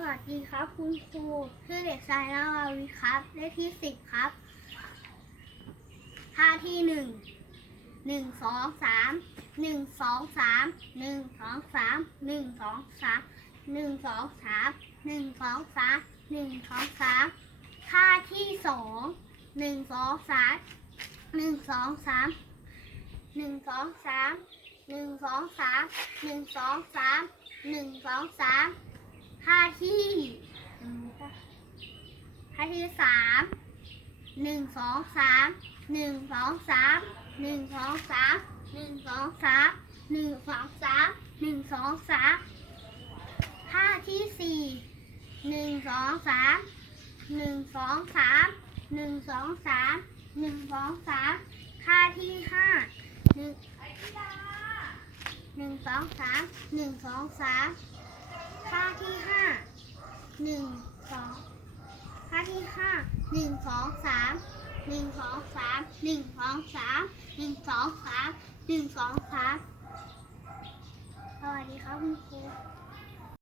วัสดีครับ คุณครูชื่อเด็กชายนาวาวิครับเลขที่สิบครับท่าที่หนึ่งหนึ่งสองสามหนึ่งสองสามหนึ่งสองสามหนึ่งสองสามหนึ่งสองสามหนึ่งสองสามหนึ่งสองสามท่าที่สองหนึ่งสองสามหนึ่งสองสามหนึ่งสองสามหนึ่งสองสามหนึ่งสองสามหนึ่งสองสาม ท่าที่อืมท่าที่สามหนึ่งสองสามหนึ่งสองสามหนึ่งสองสามหนึ่งสองสามหนึ่งสองสามหนึ่งสองสามท่าที่สี่หนึ่งสองสามหนึ่งสองสามหนึ่งสองสามหนึ่งสองสามท่าที่ห้าหนึ่งหนึ่งสองสามหนึ่งสองสาม ท่าที่ห้าหนึ่งสองท่าที่ห้าหนึ่งสองสามหนึ่งสองสามหนึ่งสองสามหนึ่งสองสามหนึ่งสองสามสวัสดีครับคุณครู